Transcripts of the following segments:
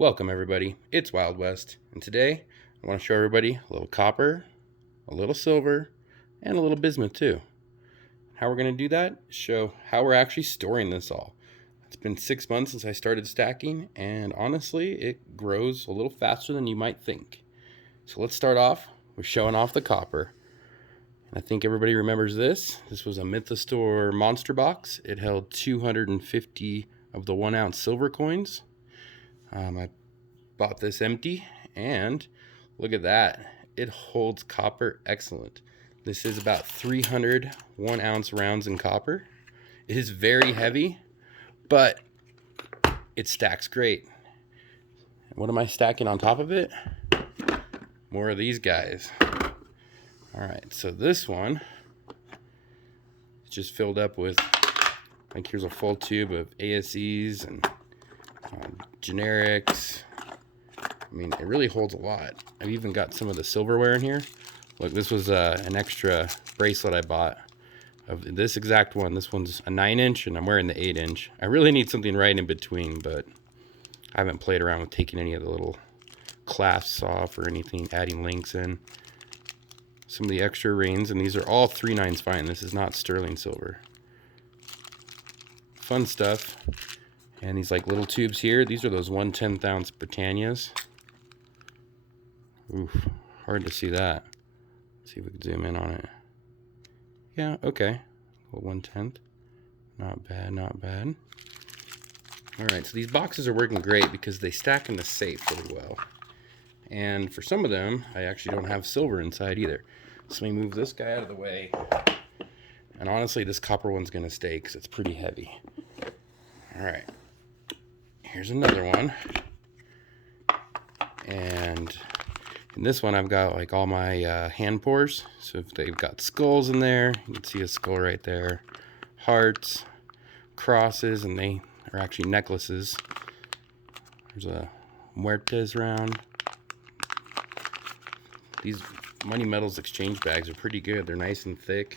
Welcome everybody, it's Wild West, and today I want to show everybody a little copper, a little silver, and a little bismuth too. How we're going to do that is show how we're actually storing this all. It's been 6 months since I started stacking, and honestly it grows a little faster than you might think. So let's start off with showing off the copper. I think everybody remembers this. This was a Mythostore monster box. It held 250 of the 1 ounce silver coins. I bought this empty, and look at that. It holds copper excellent. This is about 300 1 ounce rounds in copper. It is very heavy, but it stacks great. What am I stacking on top of it? More of these guys. All right, so this one is just filled up with, like, here's a full tube of ASEs and generics. I mean, it really holds a lot. I've even got some of the silverware in here. Look, this was an extra bracelet I bought of this exact one. This one's a 9-inch, and I'm wearing the 8-inch. I really need something right in between, but I haven't played around with taking any of the little clasps off or anything, adding links in. Some of the extra rings, and these are all 3/9 fine. This is not sterling silver. Fun stuff. And these like little tubes here, these are those 1/10 ounce Britannias. Oof, hard to see that. Let's see if we can zoom in on it. Yeah, okay. Well, 1/10. Not bad, not bad. Alright, so these boxes are working great because they stack in the safe really well. And for some of them, I actually don't have silver inside either. So let me move this guy out of the way. And honestly, this copper one's going to stay because it's pretty heavy. Alright. Here's another one. And in this one, I've got like all my hand pours. So if they've got skulls in there, you can see a skull right there. Hearts, crosses, and they are actually necklaces. There's a Muertes round. These Money Metals exchange bags are pretty good. They're nice and thick.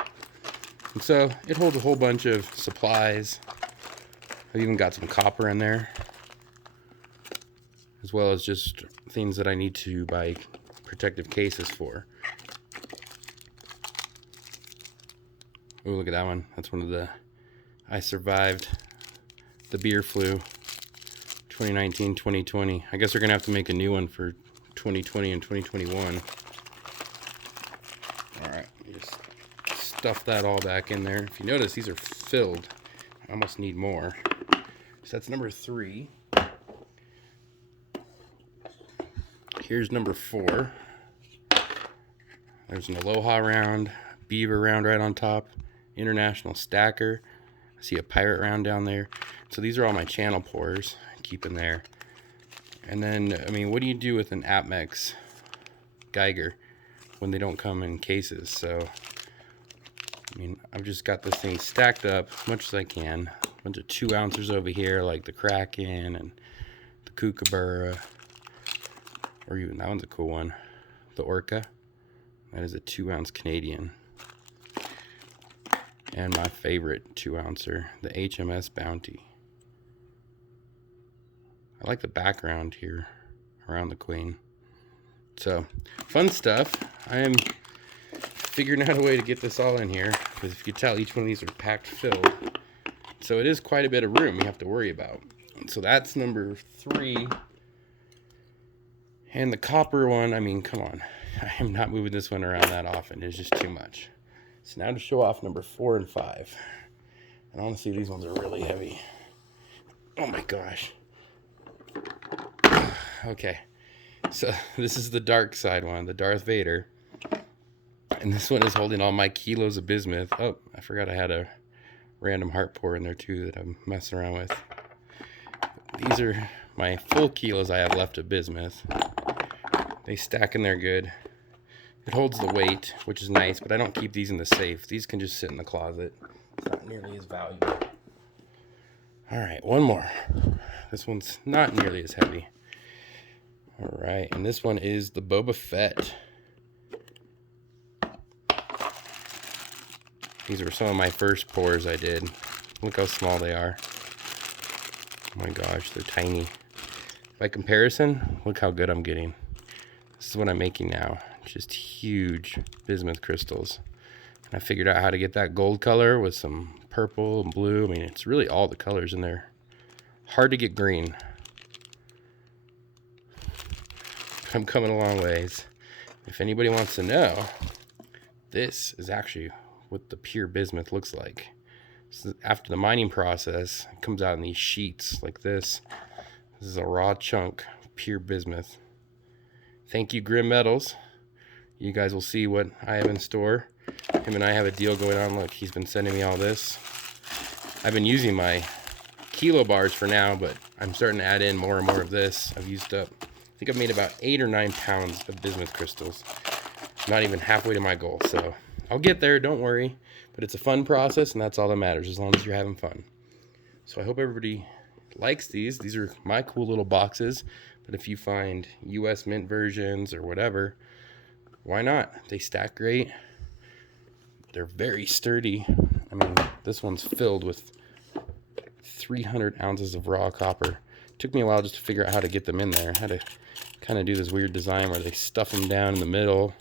And so it holds a whole bunch of supplies. I've even got some copper in there, as well as just things that I need to buy protective cases for. Oh, look at that one. That's one of the, I survived the beer flu, 2019, 2020. I guess we're gonna have to make a new one for 2020 and 2021. All right, just stuff that all back in there. If you notice, these are filled. I almost need more. So that's number 3. Here's number 4. There's an Aloha round, Beaver round right on top, International Stacker. I see a Pirate round down there. So these are all my channel pours. Keep in there. And then, I mean, what do you do with an Apmex Geiger when they don't come in cases? So, I mean, I've just got this thing stacked up as much as I can. A bunch of 2 ounces over here, like the Kraken and the Kookaburra. Or even, that one's a cool one. The Orca. That is a 2 ounce Canadian. And my favorite 2 ouncer, the HMS Bounty. I like the background here around the Queen. So, fun stuff. I am figuring out a way to get this all in here, because if you can tell, each one of these are packed filled. So it is quite a bit of room you have to worry about. So that's number 3. And the copper one, I mean, come on. I am not moving this one around that often. It's just too much. So now to show off number 4 and 5. And honestly, these ones are really heavy. Oh my gosh. Okay. So this is the dark side one, the Darth Vader. And this one is holding all my kilos of bismuth. Oh, I forgot I had a random heart pour in there too that I'm messing around with. These are my full kilos I have left of bismuth. They stack in there good. It holds the weight, which is nice, but I don't keep these in the safe. These can just sit in the closet. It's not nearly as valuable. All right, one more. This one's not nearly as heavy. All right, and this one is the Boba Fett. These were some of my first pours I did. Look how small they are. Oh my gosh, they're tiny. By comparison, look how good I'm getting. This is what I'm making now. Just huge bismuth crystals. And I figured out how to get that gold color with some purple and blue. I mean, it's really all the colors in there. Hard to get green. I'm coming a long ways. If anybody wants to know, this is actually what the pure bismuth looks like. So after the mining process, it comes out in these sheets like this. This is a raw chunk of pure bismuth. Thank you, Grim Metals. You guys will see what I have in store. Him and I have a deal going on. Look, he's been sending me all this. I've been using my kilo bars for now, but I'm starting to add in more and more of this. I've used up, I think I've made about 8 or 9 pounds of bismuth crystals. Not even halfway to my goal, so I'll get there, don't worry. But it's a fun process, and that's all that matters, as long as you're having fun. So I hope everybody likes these. These are my cool little boxes, but if you find US Mint versions or whatever, why not? They stack great. They're very sturdy. I mean, this one's filled with 300 ounces of raw copper. It took me a while just to figure out how to get them in there. I had to kind of do this weird design where they stuff them down in the middle.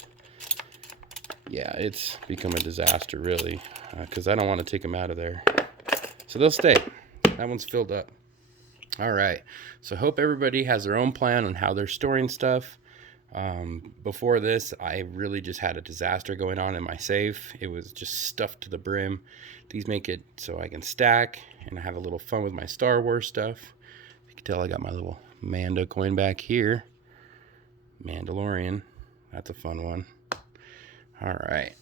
Yeah, it's become a disaster, really, because I don't want to take them out of there. So they'll stay. That one's filled up. All right. So I hope everybody has their own plan on how they're storing stuff. Before this, I really just had a disaster going on in my safe. It was just stuffed to the brim. These make it so I can stack and have a little fun with my Star Wars stuff. You can tell I got my little Mando coin back here. Mandalorian. That's a fun one. All right.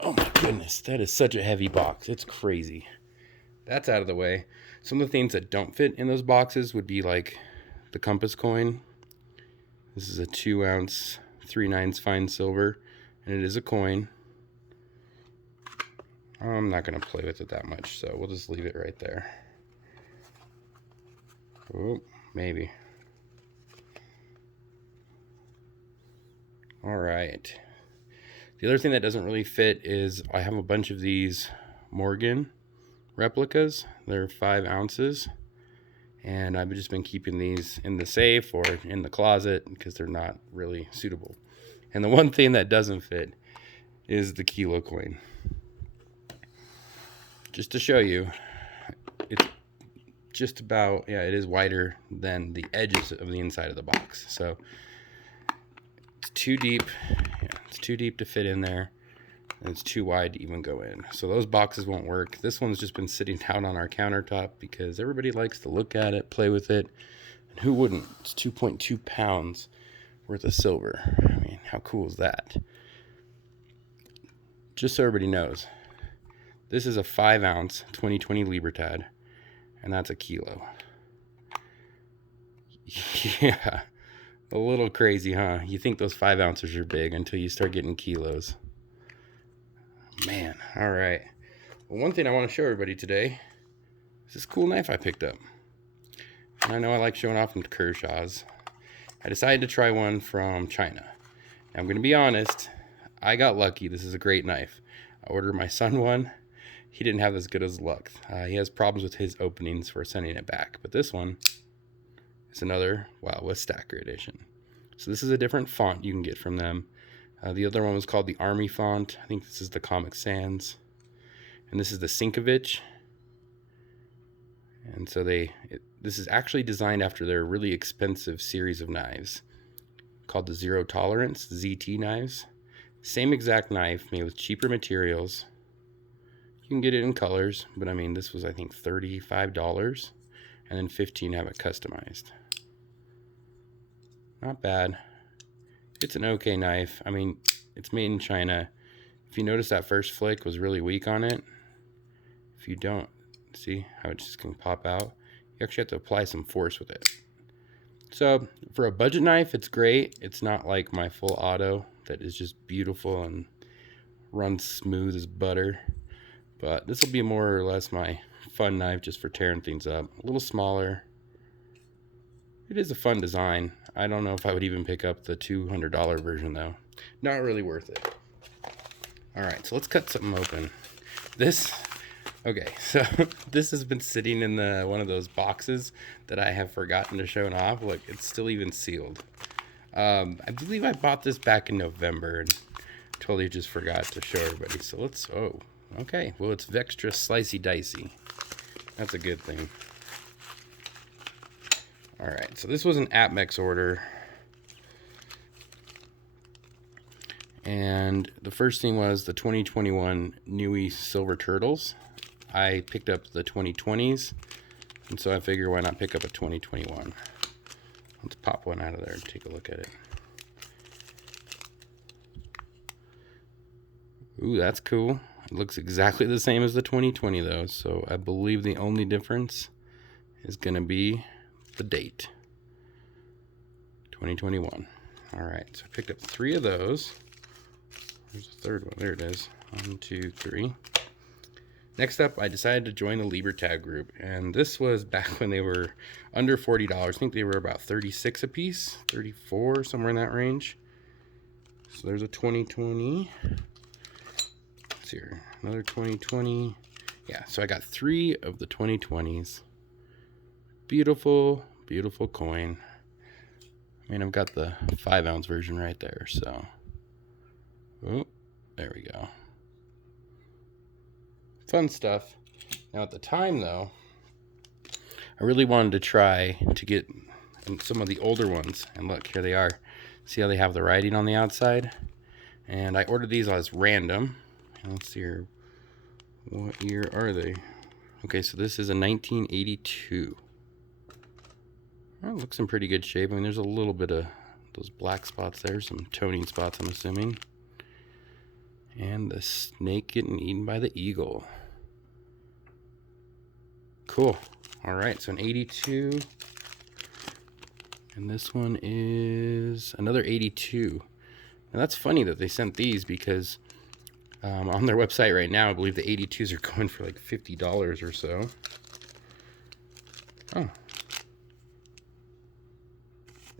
Oh my goodness, that is such a heavy box. It's crazy. That's out of the way. Some of the things that don't fit in those boxes would be like the compass coin. This is a 2 ounce 3/9 fine silver, and it is a coin. I'm not going to play with it that much, so we'll just leave it right there. Oh, maybe. All right. The other thing that doesn't really fit is I have a bunch of these Morgan replicas. They're 5 ounces. And I've just been keeping these in the safe or in the closet because they're not really suitable. And the one thing that doesn't fit is the kilo coin. Just to show you, it's just about, yeah, it is wider than the edges of the inside of the box. So it's too deep. Yeah, it's too deep to fit in there. And it's too wide to even go in. So those boxes won't work. This one's just been sitting down on our countertop because everybody likes to look at it, play with it. And who wouldn't? It's 2.2 pounds worth of silver. I mean, how cool is that? Just so everybody knows, this is a 5 ounce 2020 Libertad, and that's a kilo. Yeah, a little crazy, huh? You think those 5 ounces are big until you start getting kilos. Man, all right. Well, one thing I want to show everybody today is this cool knife I picked up. And I know I like showing off from Kershaw's. I decided to try one from China. Now, I'm going to be honest, I got lucky. This is a great knife. I ordered my son one. He didn't have as good as luck. He has problems with his openings for sending it back. But this one is another Wild West Stacker Edition. So this is a different font you can get from them. The other one was called the Army font. I think this is the Comic Sans. And this is the Sinkovich. And so this is actually designed after their really expensive series of knives called the Zero Tolerance ZT knives. Same exact knife made with cheaper materials. You can get it in colors, but I mean, this was, I think, $35. And then $15 have it customized. Not bad. It's an okay knife. I mean, it's made in China. If you notice, that first flick was really weak on it. If you don't, see how it just can pop out? You actually have to apply some force with it. So for a budget knife, it's great. It's not like my full auto that is just beautiful and runs smooth as butter. But this will be more or less my fun knife just for tearing things up. A little smaller. It is a fun design. I don't know if I would even pick up the $200 version though. Not really worth it. All right, so let's cut something open. This Okay, so this has been sitting in one of those boxes that I have forgotten to show off. Look, it's still even sealed. I believe I bought this back in November and totally just forgot to show everybody. So let's, oh, okay. Well, it's Vextra Slicey Dicey. That's a good thing. All right, so this was an APMEX order. And the first thing was the 2021 Nui Silver Turtles. I picked up the 2020s, and so I figure why not pick up a 2021. Let's pop one out of there and take a look at it. Ooh, that's cool. It looks exactly the same as the 2020 though, so I believe the only difference is going to be the date. 2021. All right, so I picked up 3 of those. There's a third one. There it is. 1, 2, 3. Next up, I decided to join the Libertad group, and this was back when they were under $40. I think they were about 36 a piece, 34, somewhere in that range. So there's a 2020. Let's see here, another 2020. Yeah, so I got 3 of the 2020s. Beautiful, beautiful coin. I mean, I've got the 5-ounce version right there, so. Oh, there we go. Fun stuff. Now at the time though, I really wanted to try to get some of the older ones, and look, here they are. See how they have the writing on the outside? And I ordered these as random. Let's see here, what year are they? Okay, so this is a 1982. Well, it looks in pretty good shape. I mean, there's a little bit of those black spots there, some toning spots, I'm assuming. And the snake getting eaten by the eagle. Cool. All right, so an 82. And this one is another 82. Now that's funny that they sent these because on their website right now, I believe the 82s are going for like $50 or so. Oh.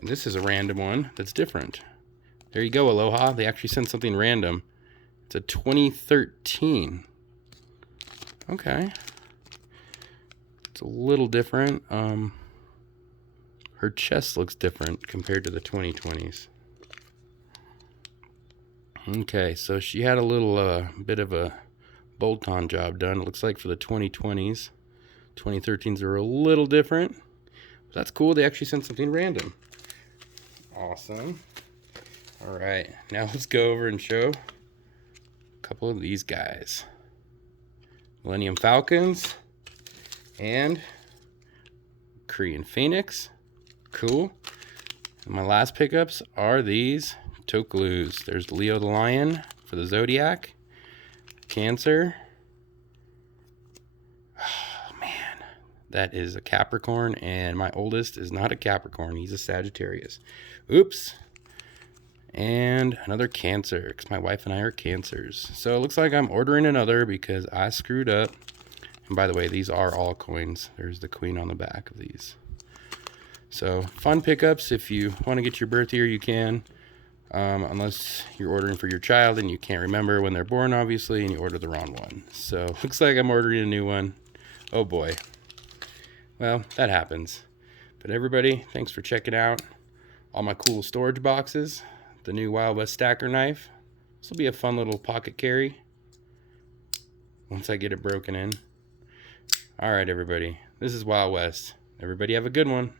And this is a random one that's different. There you go, Aloha. They actually sent something random. It's a 2013. Okay. It's a little different. Her chest looks different compared to the 2020s. Okay, so she had a little bit of a bolt-on job done. It looks like for the 2020s. 2013s are a little different. But that's cool. They actually sent something random. Awesome. All right, now let's go over and show a couple of these guys. Millennium Falcons and Korean Phoenix. Cool. And my last pickups are these Tokalus. There's Leo the Lion for the Zodiac. Cancer. Oh, man. That is a Capricorn, and my oldest is not a Capricorn. He's a Sagittarius. Oops. And another Cancer, because my wife and I are Cancers. So it looks like I'm ordering another because I screwed up. And by the way, these are all coins. There's the queen on the back of these. So fun pickups. If you want to get your birth year, you can. Unless you're ordering for your child and you can't remember when they're born, obviously, and you order the wrong one. So looks like I'm ordering a new one. Oh boy. Well, that happens. But everybody, thanks for checking out all my cool storage boxes. The new Wild West Stacker knife. This will be a fun little pocket carry once I get it broken in. All right, everybody. This is Wild West. Everybody have a good one.